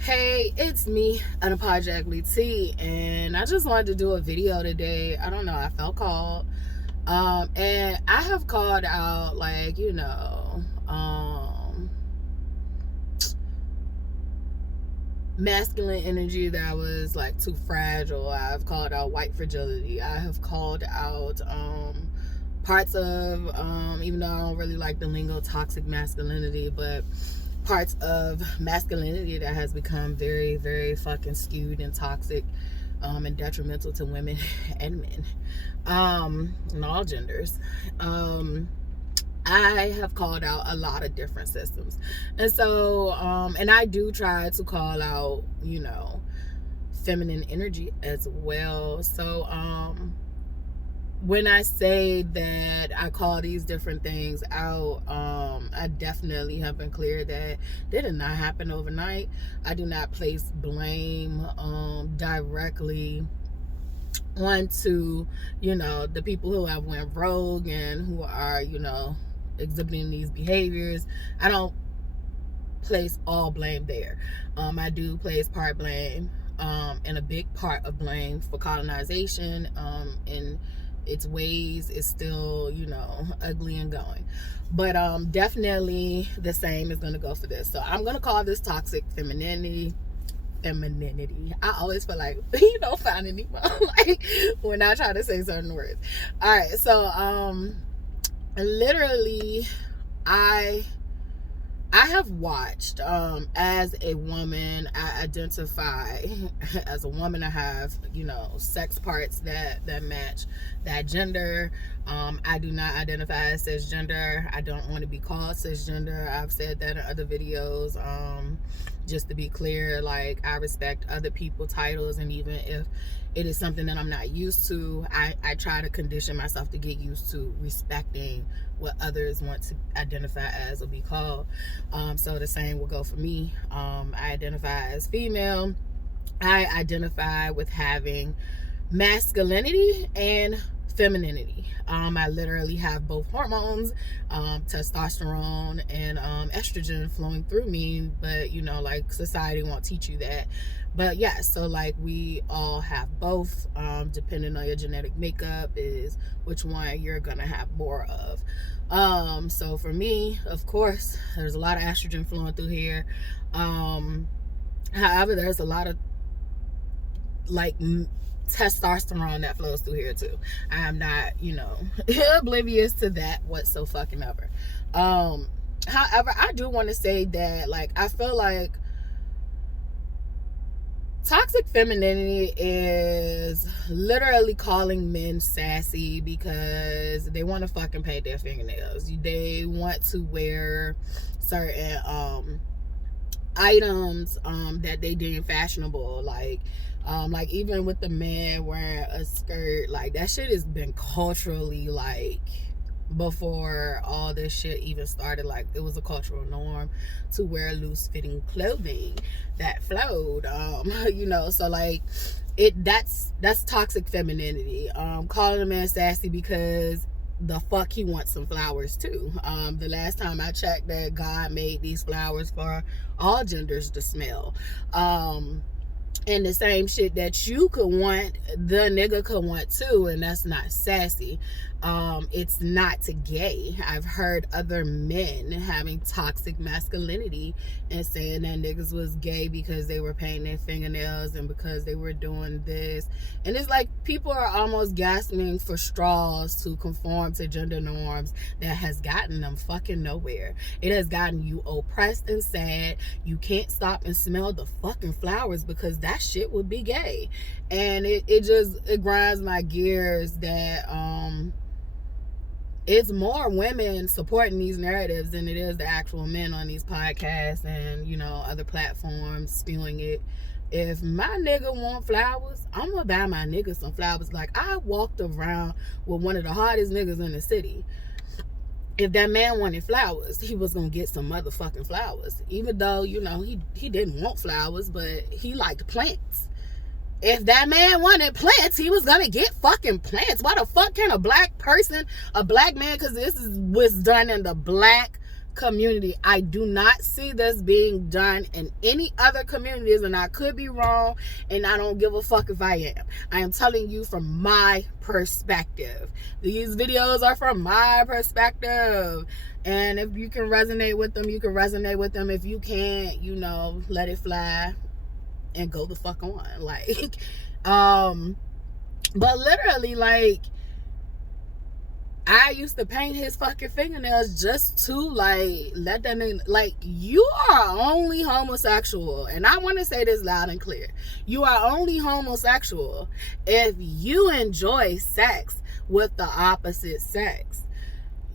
Hey, it's me, Unapologetically T, and I just wanted to do a video today. I don't know, I felt called. And I have called out, masculine energy that was like too fragile. I've called out white fragility. I have called out parts of even though I don't really like the lingo toxic masculinity, but parts of masculinity that has become very, very fucking skewed and toxic and detrimental to women and men, and all genders. I have called out a lot of different systems. And so, and I do try to call out, feminine energy as well. So, when I say that I call these different things out, I definitely have been clear that they did not happen overnight. I do not place blame directly onto, the people who have went rogue and who are, exhibiting these behaviors. I don't place all blame there. I do place part blame, and a big part of blame for colonization, and its ways is still, ugly and going. But definitely the same is going to go for this. So I'm going to call this toxic femininity. I always feel like, finding Nemo, like when I try to say certain words. All right, so literally, I have watched, as a woman, I identify as a woman. I have, sex parts that match that gender. I do not identify as cisgender. I don't want to be called cisgender. I've said that in other videos. Just to be clear, like, I respect other people's titles, and even if it is something that I'm not used to, I try to condition myself to get used to respecting what others want to identify as or be called. So the same will go for me. I identify as female. I identify with having masculinity and femininity. I literally have both hormones, testosterone and estrogen flowing through me, but like, society won't teach you that. But yeah, so like, we all have both, depending on your genetic makeup is which one you're gonna have more of. So for me, of course, there's a lot of estrogen flowing through here. However, there's a lot of like testosterone that flows through here too. I am not, oblivious to that whatsoever. However, I do want to say that, like, I feel like toxic femininity is literally calling men sassy because they want to fucking paint their fingernails. They want to wear certain items that they deem fashionable, like even with the man wearing a skirt, like, that shit has been culturally, like, before all this shit even started, like, it was a cultural norm to wear loose fitting clothing that flowed. So like, that's toxic femininity. Calling a man sassy because the fuck he wants some flowers too. The last time I checked, that God made these flowers for all genders to smell. And the same shit that you could want, the nigga could want too, and that's not sassy. It's not gay. I've heard other men having toxic masculinity and saying that niggas was gay because they were painting their fingernails and because they were doing this. And it's like, people are almost gasping for straws to conform to gender norms that has gotten them fucking nowhere. It has gotten you oppressed and sad. You can't stop and smell the fucking flowers because that shit would be gay. And it grinds my gears that it's more women supporting these narratives than it is the actual men on these podcasts and other platforms spewing it. If my nigga want flowers, I'm gonna buy my nigga some flowers. Like, I walked around with one of the hardest niggas in the city. If that man wanted flowers, he was gonna get some motherfucking flowers, even though he didn't want flowers, but he liked plants. If that man wanted plants, he was gonna get fucking plants. Why the fuck can a black man, because this was done in the black community. I do not see this being done in any other communities, and I could be wrong, and I don't give a fuck if I am. I am telling you from my perspective. These videos are from my perspective, and if you can resonate with them, you can resonate with them. If you can't, you know, let it fly and go the fuck on. Like, but literally, like, I used to paint his fucking fingernails just to, like, let that nigga, like, you are only homosexual, and I want to say this loud and clear. You are only homosexual if you enjoy sex with the opposite sex.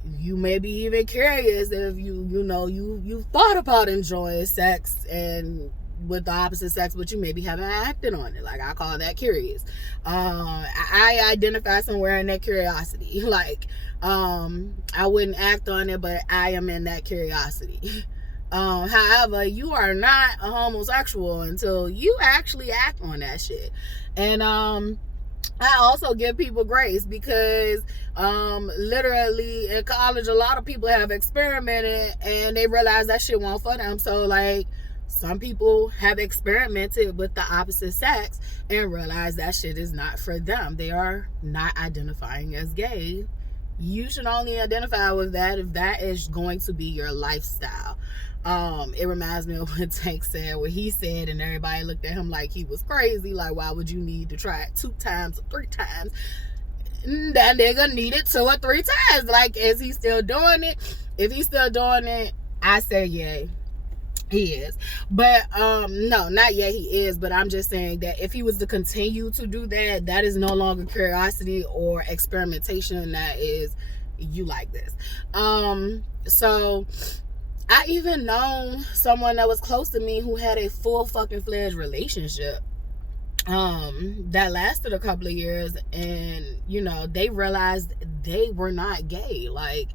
You may be even curious if you thought about enjoying sex and with the opposite sex, but you maybe haven't acted on it. Like, I call that curious. I identify somewhere in that curiosity. Like, I wouldn't act on it, but I am in that curiosity. However, you are not a homosexual until you actually act on that shit. And I also give people grace because literally in college, a lot of people have experimented and they realize that shit won't for them. So, like, some people have experimented with the opposite sex and realized that shit is not for them. They are not identifying as gay. You should only identify with that if that is going to be your lifestyle. It reminds me of what Tank said, what he said, and everybody looked at him like he was crazy. Like, why would you need to try it 2 times or 3 times? That nigga needed 2 or 3 times. Like, is he still doing it? If he's still doing it, I say yay. He is. But no, not yet he is, but I'm just saying that if he was to continue to do that, that is no longer curiosity or experimentation. That is, you like this. So I even known someone that was close to me who had a full fucking fledged relationship that lasted a couple of years, and you know, they realized they were not gay. Like,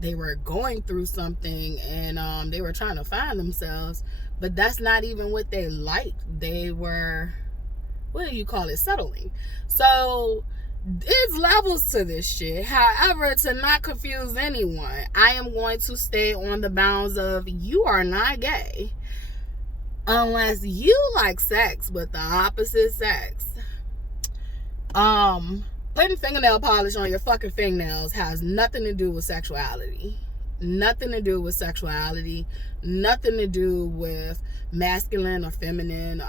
they were going through something, and they were trying to find themselves, but that's not even what they liked. They were, what do you call it, settling. So there's levels to this shit. However, to not confuse anyone, I am going to stay on the bounds of, you are not gay unless you like sex with the opposite sex. Putting fingernail polish on your fucking fingernails has nothing to do with sexuality. Nothing to do with sexuality. Nothing to do with masculine or feminine.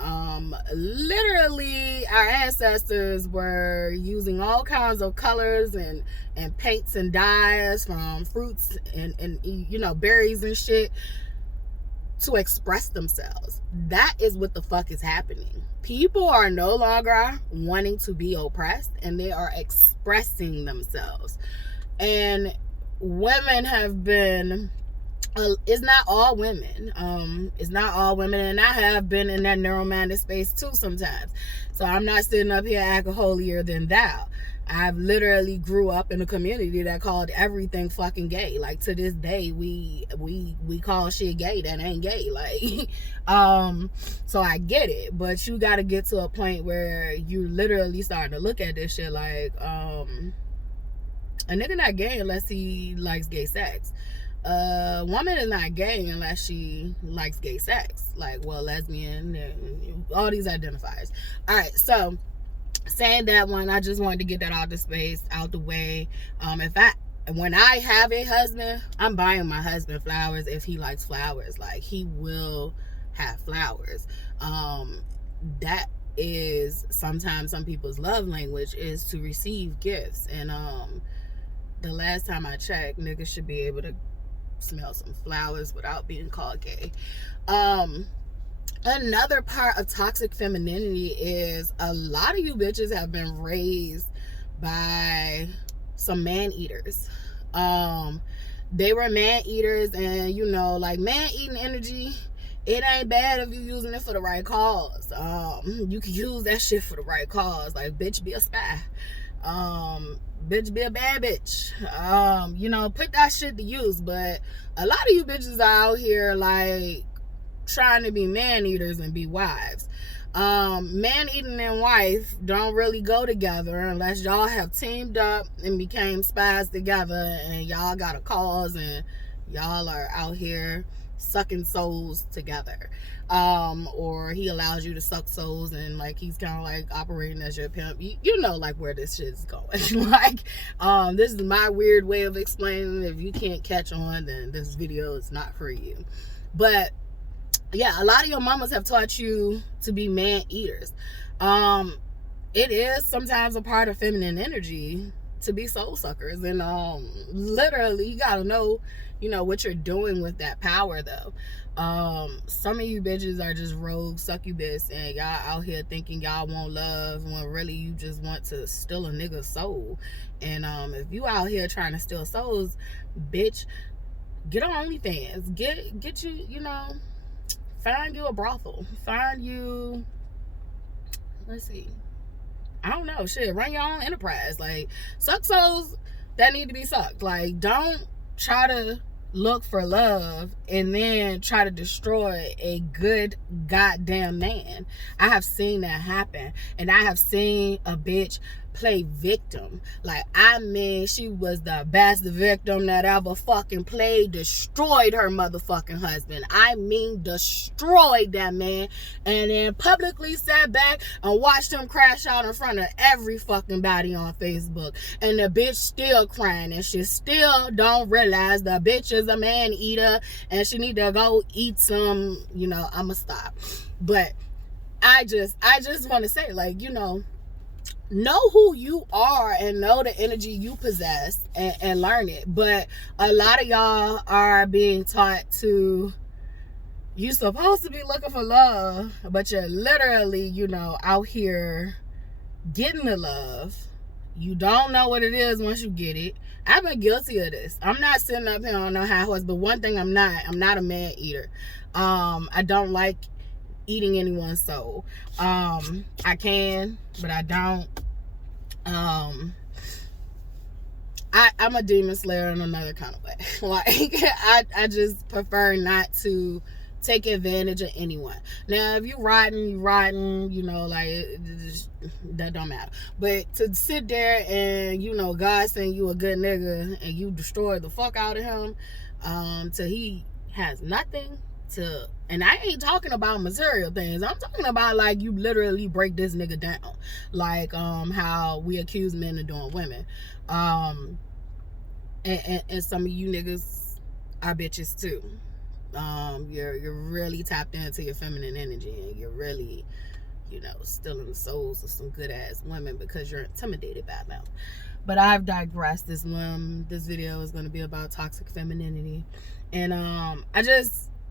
Literally, our ancestors were using all kinds of colors and paints and dyes from fruits and you know, berries and shit to express themselves. That is what the fuck is happening. People are no longer wanting to be oppressed, and they are expressing themselves. And women have been, it's not all women. It's not all women, and I have been in that narrow-minded space too sometimes. So I'm not sitting up here acting holier than thou. I've literally grew up in a community that called everything fucking gay. Like, to this day, we call shit gay that ain't gay. Like, so I get it, but you got to get to a point where you literally starting to look at this shit like, a nigga not gay unless he likes gay sex. A woman is not gay unless she likes gay sex. Like, well, lesbian, all these identifiers. All right, so saying that one, I just wanted to get that out the space, out the way. When I have a husband, I'm buying my husband flowers if he likes flowers. Like, he will have flowers. That is sometimes some people's love language is to receive gifts. And the last time I checked, niggas should be able to smell some flowers without being called gay. Another part of toxic femininity is a lot of you bitches have been raised by some man eaters. They were man eaters, and you know, like, man eating energy, it ain't bad if you're using it for the right cause. You can use that shit for the right cause. Like, bitch, be a spy. Bitch, be a bad bitch. You know, put that shit to use. But a lot of you bitches are out here, like, trying to be man eaters and be wives. Man eating and wife don't really go together unless y'all have teamed up and became spies together, and y'all got a cause and Y'all are out here sucking souls together. Or he allows you to suck souls, and like he's kind of like operating as your pimp. You know like where this shit is going. Like this is my weird way of explaining. If you can't catch on, then this video is not for you. But yeah, a lot of your mamas have taught you to be man eaters. It is sometimes a part of feminine energy to be soul suckers, and literally you gotta know, you know, what you're doing with that power though. Some of you bitches are just rogue succubus, and y'all out here thinking y'all want love when really you just want to steal a nigga's soul. And if you out here trying to steal souls, bitch, get on OnlyFans, get you, you know, find you a brothel, find you, let's see, I don't know, shit, run your own enterprise. Like, suck souls that need to be sucked. Like, don't try to look for love and then try to destroy a good goddamn man. I have seen that happen, and I have seen a bitch play victim. Like, I mean, she was the best victim that ever fucking played, destroyed her motherfucking husband. I mean, destroyed that man, and then publicly sat back and watched him crash out in front of every fucking body on Facebook. And the bitch still crying, and she still don't realize the bitch is a man eater, and she need to go eat some, you know, I'ma stop. But I just want to say, like, you know who you are and know the energy you possess, and learn it. But a lot of y'all are being taught to, you supposed to be looking for love, but you're literally, you know, out here getting the love. You don't know what it is once you get it. I've been guilty of this. I'm not sitting up here on no high horse, but one thing I'm not a man eater. I don't like eating anyone's soul. I can, but I don't. I'm a demon slayer in another kind of way. Like, I just prefer not to take advantage of anyone. Now, if you riding, you know, like, that don't matter. But to sit there and, you know, God saying you a good nigga and you destroy the fuck out of him, till he has nothing to, and I ain't talking about material things. I'm talking about, like, you literally break this nigga down, like how we accuse men of doing women. And some of you niggas are bitches too. You're really tapped into your feminine energy, and you're really, you know, stealing the souls of some good ass women because you're intimidated by them. But I've digressed. This video is going to be about toxic femininity, and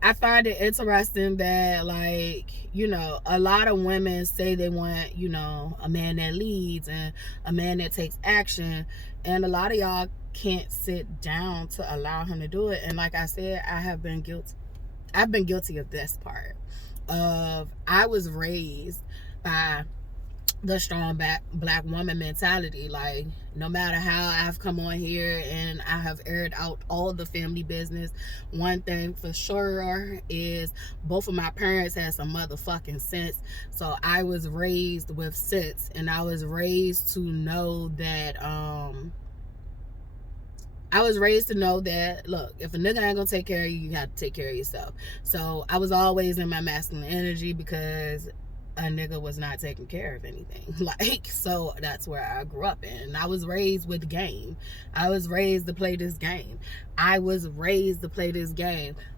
I find it interesting that, like, you know, a lot of women say they want, you know, a man that leads and a man that takes action, and a lot of y'all can't sit down to allow him to do it. And like I said, I've been guilty of this part of, I was raised by the strong black woman mentality. Like, no matter how I've come on here and I have aired out all the family business, one thing for sure is both of my parents had some motherfucking sense. So I was raised with sense, and I was raised to know that look, if a nigga ain't gonna take care of you, you have to take care of yourself. So I was always in my masculine energy because a nigga was not taking care of anything. Like, so that's where I grew up in. And I was raised with game. I was raised to play this game.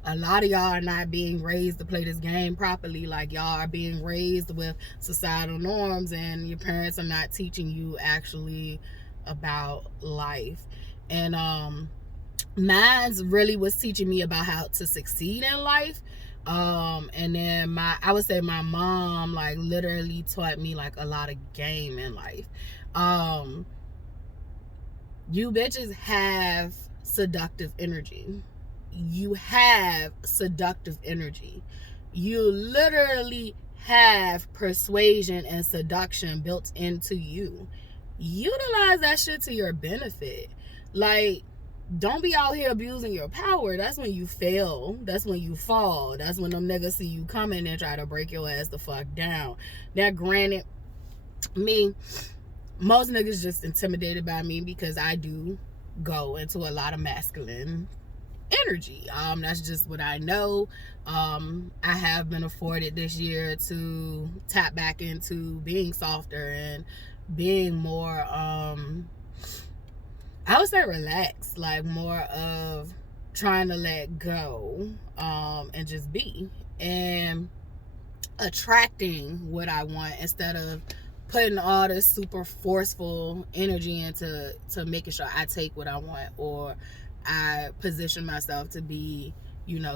A lot of y'all are not being raised to play this game properly. Like, y'all are being raised with societal norms, and your parents are not teaching you actually about life. And mine's really was teaching me about how to succeed in life. And then I would say my mom, like, literally taught me, like, a lot of game in life. You bitches have seductive energy. You literally have persuasion and seduction built into you. Utilize that shit to your benefit. Like, don't be out here abusing your power. That's when you fail. That's when you fall. That's when them niggas see you coming and try to break your ass the fuck down. Now, granted, most niggas just intimidated by me because I do go into a lot of masculine energy. That's just what I know. I have been afforded this year to tap back into being softer and being more, I would say relaxed, like more of trying to let go, and just be, and attracting what I want instead of putting all this super forceful energy into making sure I take what I want, or I position myself to be,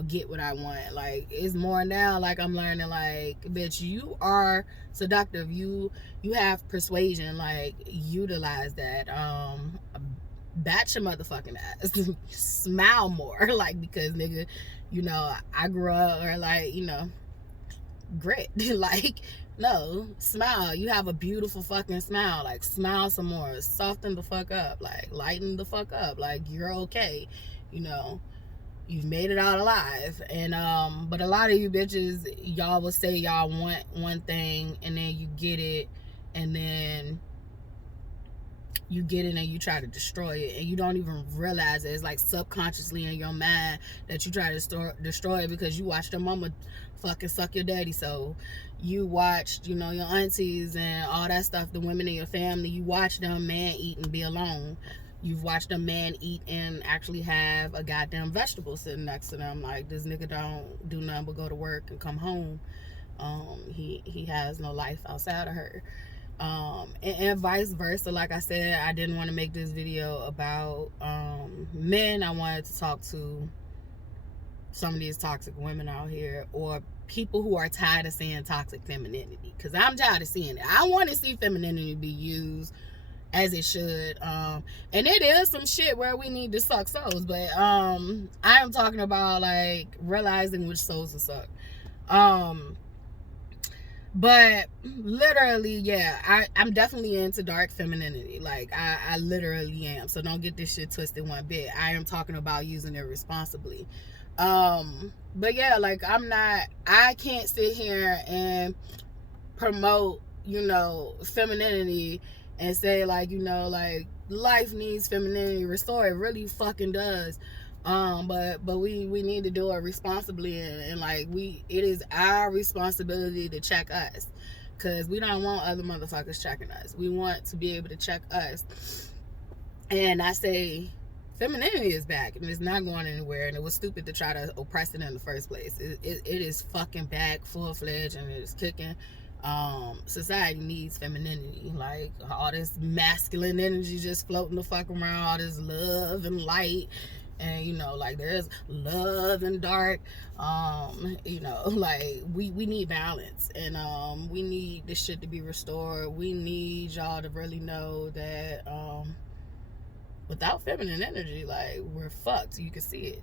get what I want. Like, it's more now, like, I'm learning, like, bitch, you are seductive, you have persuasion, like, utilize that. Bat your motherfucking ass. Smile more. Like, because nigga, I grew up, or like, grit. Like, no, smile. You have a beautiful fucking smile. Like, smile some more. Soften the fuck up. Like, lighten the fuck up. Like, you're okay. You've made it out alive. And but a lot of you bitches, y'all will say y'all want one thing, and then you get it, and then you get it and you try to destroy it, and you don't even realize it. It's like subconsciously in your mind that you try to destroy it because you watched your mama fucking suck your daddy. So you watched, your aunties and all that stuff, the women in your family, you watched them man eat and be alone. You've watched a man eat and actually have a goddamn vegetable sitting next to them. Like, this nigga don't do nothing but go to work and come home. He has no life outside of her. And vice versa. Like I said, I didn't want to make this video about men. I wanted to talk to some of these toxic women out here, or people who are tired of seeing toxic femininity, because I'm tired of seeing it. I want to see femininity be used as it should, and it is some shit where we need to suck souls, but I am talking about, like, realizing which souls to suck. But literally, yeah, I'm definitely into dark femininity. Like, I literally am. So don't get this shit twisted one bit. I am talking about using it responsibly. But yeah, like, I can't sit here and promote, femininity and say, like, like, life needs femininity restored. It really fucking does. But we need to do it responsibly, and like, it is our responsibility to check us, because we don't want other motherfuckers checking us. We want to be able to check us. And I say femininity is back, and it's not going anywhere, and it was stupid to try to oppress it in the first place. It is fucking back, full-fledged, and it is kicking. Society needs femininity. Like, all this masculine energy just floating the fuck around, all this love and light, and like, there's love and dark. Like, we need balance, and we need this shit to be restored. We need y'all to really know that without feminine energy, like, we're fucked. You can see it.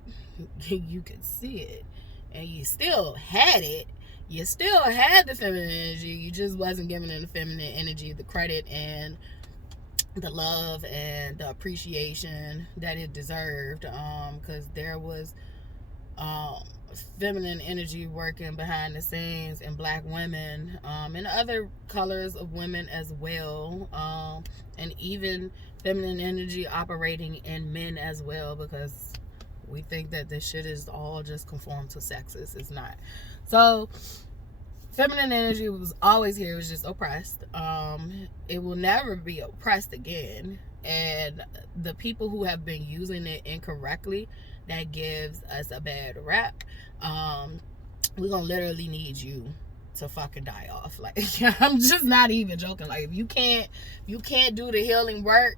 You can see it. And you still had it. You still had the feminine energy. You just wasn't giving it the feminine energy the credit and the love and the appreciation that it deserved, because there was feminine energy working behind the scenes in Black women, and other colors of women as well, and even feminine energy operating in men as well, because we think that this shit is all just conformed to sexes. It's not. So feminine energy was always here. It was just oppressed. It will never be oppressed again. And the people who have been using it incorrectly, that gives us a bad rap. We're gonna literally need you to fucking die off. Like, I'm just not even joking. Like, if you can't do the healing work,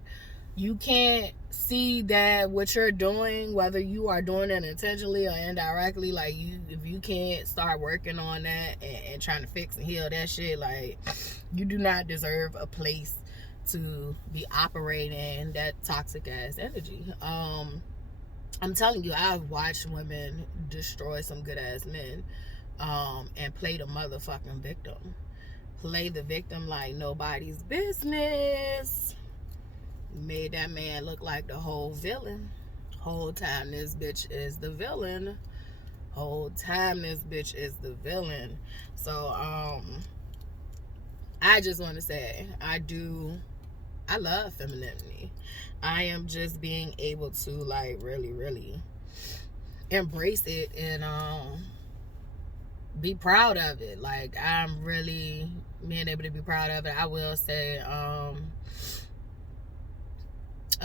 you can't see that what you're doing, whether you are doing it intentionally or indirectly, like, if you can't start working on that and trying to fix and heal that shit, like, you do not deserve a place to be operating that toxic ass energy. I'm telling you, I've watched women destroy some good ass men, and play the motherfucking victim. Play the victim like nobody's business. Made that man look like the whole villain. Whole time this bitch is the villain. Whole time this bitch is the villain. So I just want to say, I love femininity. I am just being able to, like, really, really embrace it and be proud of it. Like, I'm really being able to be proud of it. I will say a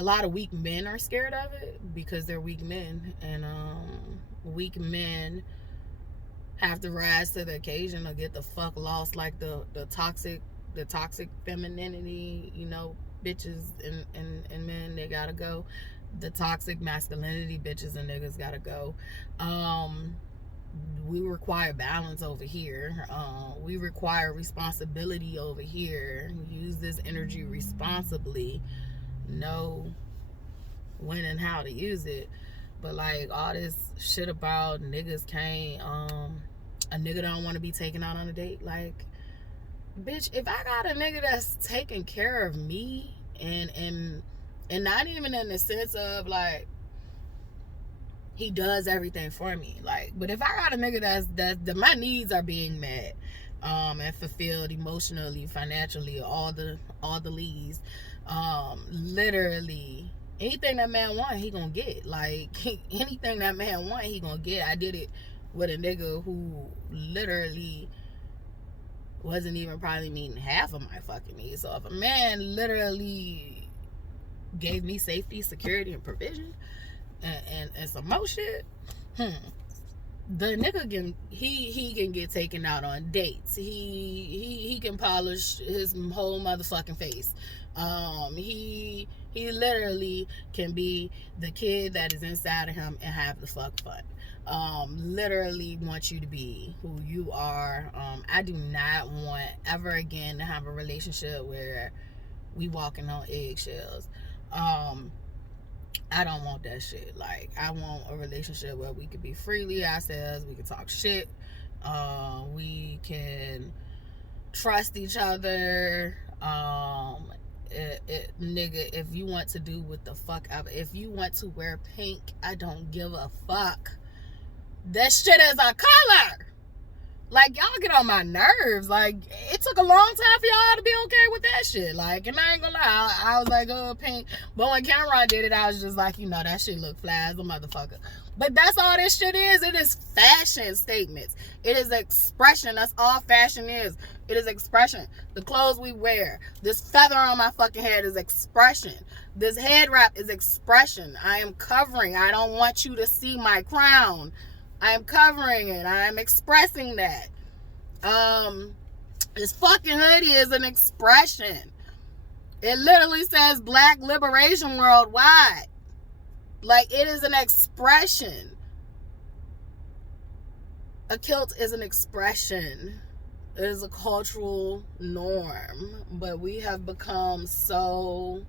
lot of weak men are scared of it because they're weak men, and weak men have to rise to the occasion or get the fuck lost. Like the toxic femininity, bitches and men, they gotta go. The toxic masculinity, bitches and niggas, gotta go. We require balance over here. We require responsibility over here. Use this energy responsibly. Know when and how to use it. But like all this shit about niggas can't a nigga don't want to be taken out on a date. Like, bitch, if I got a nigga that's taking care of me and not even in the sense of like he does everything for me, like, but if I got a nigga that my needs are being met and fulfilled emotionally, financially, all the leads, literally anything that man want, he gonna get. Like, anything that man want, he gonna get. I did it with a nigga who literally wasn't even probably meeting half of my fucking needs. So if a man literally gave me safety, security, and provision, and some more shit, the nigga can he can get taken out on dates. He can polish his whole motherfucking face. He literally can be the kid that is inside of him and have the fuck fun. Literally want you to be who you are. I do not want ever again to have a relationship where we walking on eggshells. I don't want that shit. Like, I want a relationship where we could be freely ourselves, we can talk shit, we can trust each other. Nigga, if you want to do what the fuck ever, if you want to wear pink, I don't give a fuck. That shit is a color. Like, y'all get on my nerves. Like, it took a long time for y'all to be okay with that shit. Like, and I ain't gonna lie, I was like, oh, pink. But when Cameron did it, I was just like, that shit look fly as a motherfucker. But that's all this shit is. It is fashion statements. It is expression. That's all fashion is. It is expression. The clothes we wear. This feather on my fucking head is expression. This head wrap is expression. I am covering. I don't want you to see my crown. I am covering it. I am expressing that. This fucking hoodie is an expression. It literally says Black Liberation Worldwide. Like, it is an expression. A kilt is an expression. It is a cultural norm. But we have become so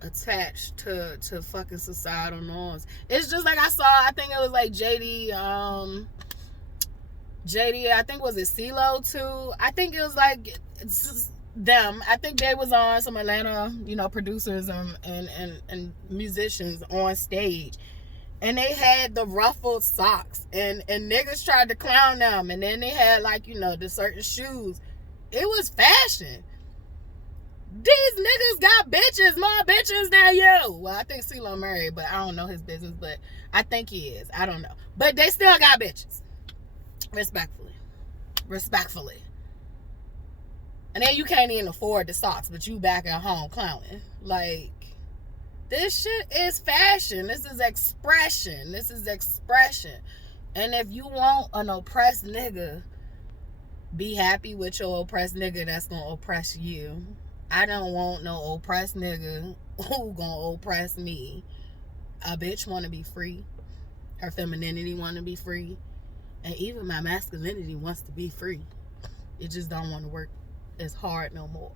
attached to fucking societal norms. It's just like I think it was like JD, I think, was it CeeLo too? I think it was like them. I think they was on some Atlanta, producers and musicians on stage. And they had the ruffled socks. And niggas tried to clown them. And then they had like, the certain shoes. It was fashion. These niggas got bitches, more bitches than you. Well, I think CeeLo married, but I don't know his business, but I think he is. I don't know. But they still got bitches. Respectfully. And then you can't even afford the socks, but you back at home clowning. Like, this shit is fashion. This is expression. And if you want an oppressed nigga, be happy with your oppressed nigga that's gonna oppress you. I don't want no oppressed nigga who gonna oppress me. A bitch want to be free. Her femininity want to be free. And even my masculinity wants to be free. It just don't want to work as hard no more.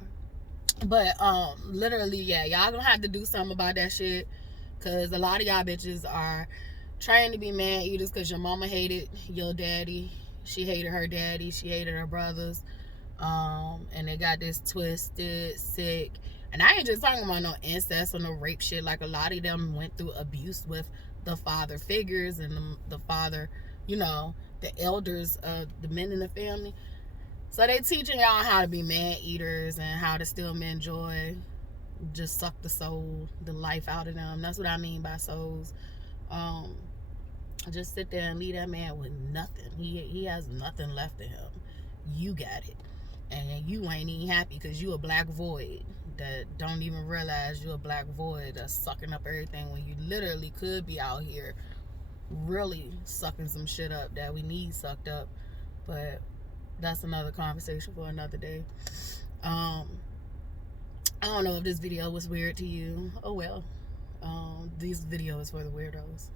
But literally, yeah, y'all gonna have to do something about that shit. Because a lot of y'all bitches are trying to be man eaters because your mama hated your daddy. She hated her daddy. She hated her brothers. And they got this twisted, sick, and I ain't just talking about no incest or no rape shit. Like, a lot of them went through abuse with the father figures and the father, the elders, the men in the family. So they teaching y'all how to be man eaters and how to steal men joy, just suck the soul, the life out of them. That's what I mean by souls. Just sit there and leave that man with nothing. He has nothing left in him. You got it. And you ain't even happy because you a black void that don't even realize you a black void that's sucking up everything when you literally could be out here really sucking some shit up that we need sucked up. But that's another conversation for another day. I don't know if this video was weird to you. Oh well. These videos for the weirdos.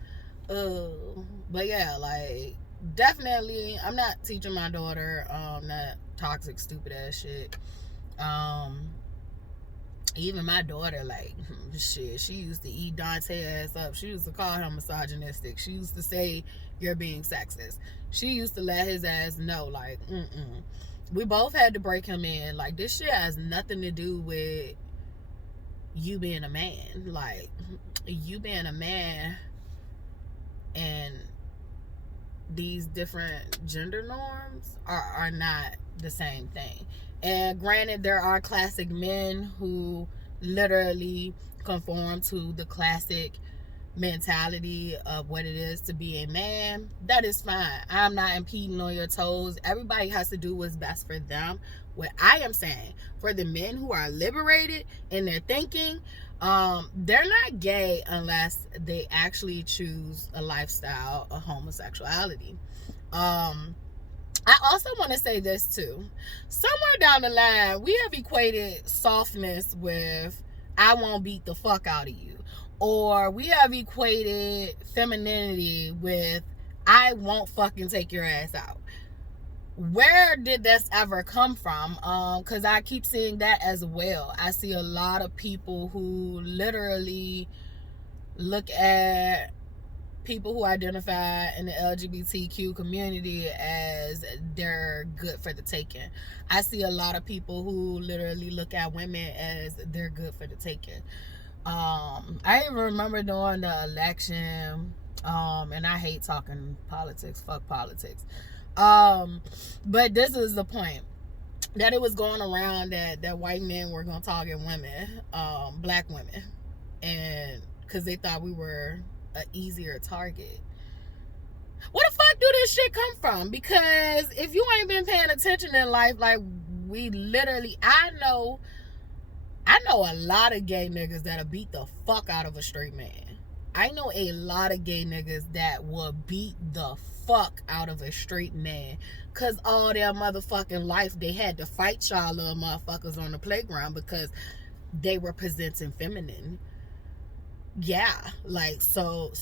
But yeah, like, definitely I'm not teaching my daughter that toxic stupid ass shit. Even my daughter, like, shit, she used to eat Dante ass up. She used to call him misogynistic. She used to say you're being sexist. She used to let his ass know, like, we both had to break him in. Like, this shit has nothing to do with you being a man. Like, you being a man and these different gender norms are not the same thing. And granted, there are classic men who literally conform to the classic mentality of what it is to be a man. That is fine. I'm not impeding on your toes. Everybody has to do what's best for them. What I am saying, for the men who are liberated in their thinking, they're not gay unless they actually choose a lifestyle of homosexuality. I also want to say this too. Somewhere down the line, we have equated softness with I won't beat the fuck out of you. Or we have equated femininity with I won't fucking take your ass out. Where did this ever come from? Because I keep seeing that as well. I see a lot of people who literally look at people who identify in the LGBTQ community as they're good for the taking. I see a lot of people who literally look at women as they're good for the taking. I even remember during the election, and I hate talking politics, fuck politics. But this is the point, that it was going around that white men were going to target women, black women, and because they thought we were an easier target. Where the fuck do this shit come from? Because if you ain't been paying attention in life, like, we literally, I know a lot of gay niggas that'll beat the fuck out of a straight man. I know a lot of gay niggas that will beat the fuck out of a straight man, cause all their motherfucking life they had to fight y'all little motherfuckers on the playground because they were presenting feminine. Yeah, like, so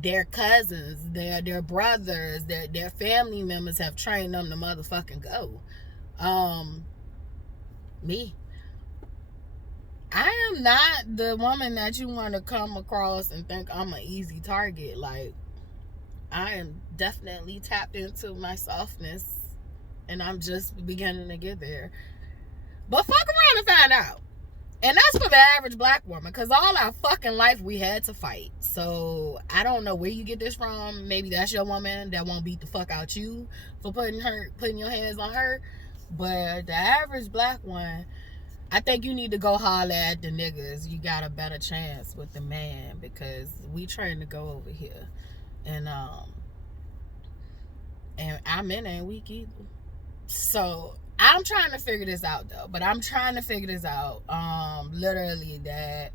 their cousins, their brothers, their family members have trained them to motherfucking go. Me, I am not the woman that you want to come across and think I'm an easy target. Like, I am definitely tapped into my softness, and I'm just beginning to get there. But fuck around and find out. And that's for the average black woman, because all our fucking life we had to fight. So I don't know where you get this from. Maybe that's your woman that won't beat the fuck out you for putting your hands on her. But the average black one, I think you need to go holler at the niggas. You got a better chance with the man, because we trying to go over here. And our men ain't weak either. So I'm trying to figure this out though. But I'm trying to figure this out. Literally, that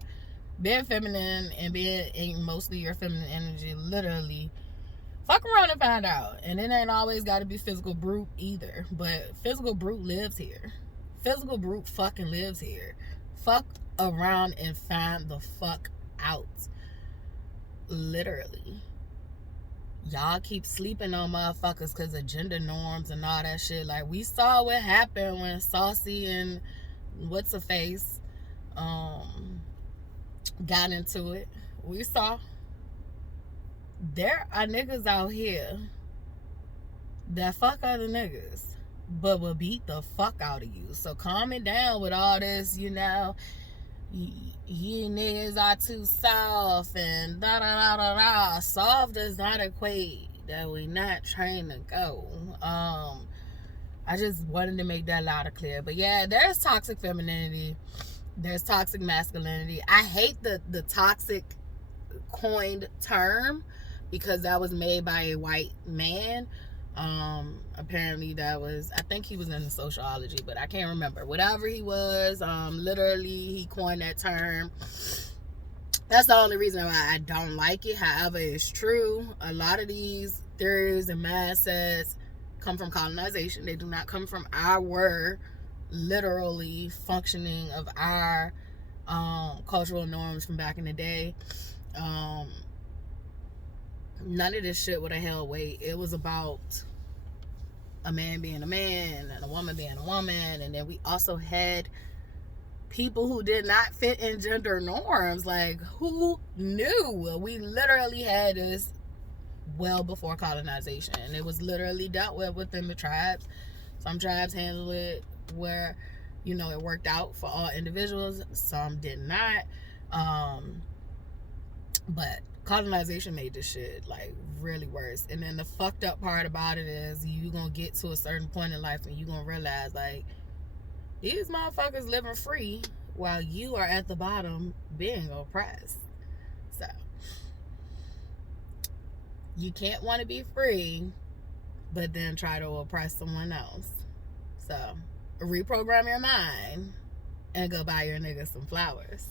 being feminine and being in mostly your feminine energy, literally, fuck around and find out. And it ain't always got to be physical brute either. But physical brute lives here. Physical brute fucking lives here. Fuck around and find the fuck out. Literally. Y'all keep sleeping on motherfuckers because of gender norms and all that shit. Like, we saw what happened when Saucy and what's-her-face got into it. We saw. There are niggas out here that fuck other niggas, but will beat the fuck out of you. So calm it down with all this, you niggas are too soft and da da da da da. Soft does not equate that we not trying to go. I just wanted to make that loud and clear. But yeah, there's toxic femininity, there's toxic masculinity. I hate the toxic coined term, because that was made by a white man. Apparently that was, I think he was in sociology, but I can't remember. Whatever he was, literally he coined that term. That's the only reason why I don't like it. However, it's true. A lot of these theories and mindsets come from colonization. They do not come from our literally functioning of our cultural norms from back in the day. None of this shit would have held weight. It was about a man being a man and a woman being a woman, and then we also had people who did not fit in gender norms. Like, who knew? We literally had this well before colonization, and it was literally dealt with within the tribes. Some tribes handled it where, you know, it worked out for all individuals. Some did not. But colonization made this shit like really worse. And then the fucked up part about it is you gonna get to a certain point in life and you gonna realize, like, these motherfuckers living free while you are at the bottom being oppressed. So you can't want to be free but then try to oppress someone else. So reprogram your mind and go buy your nigga some flowers.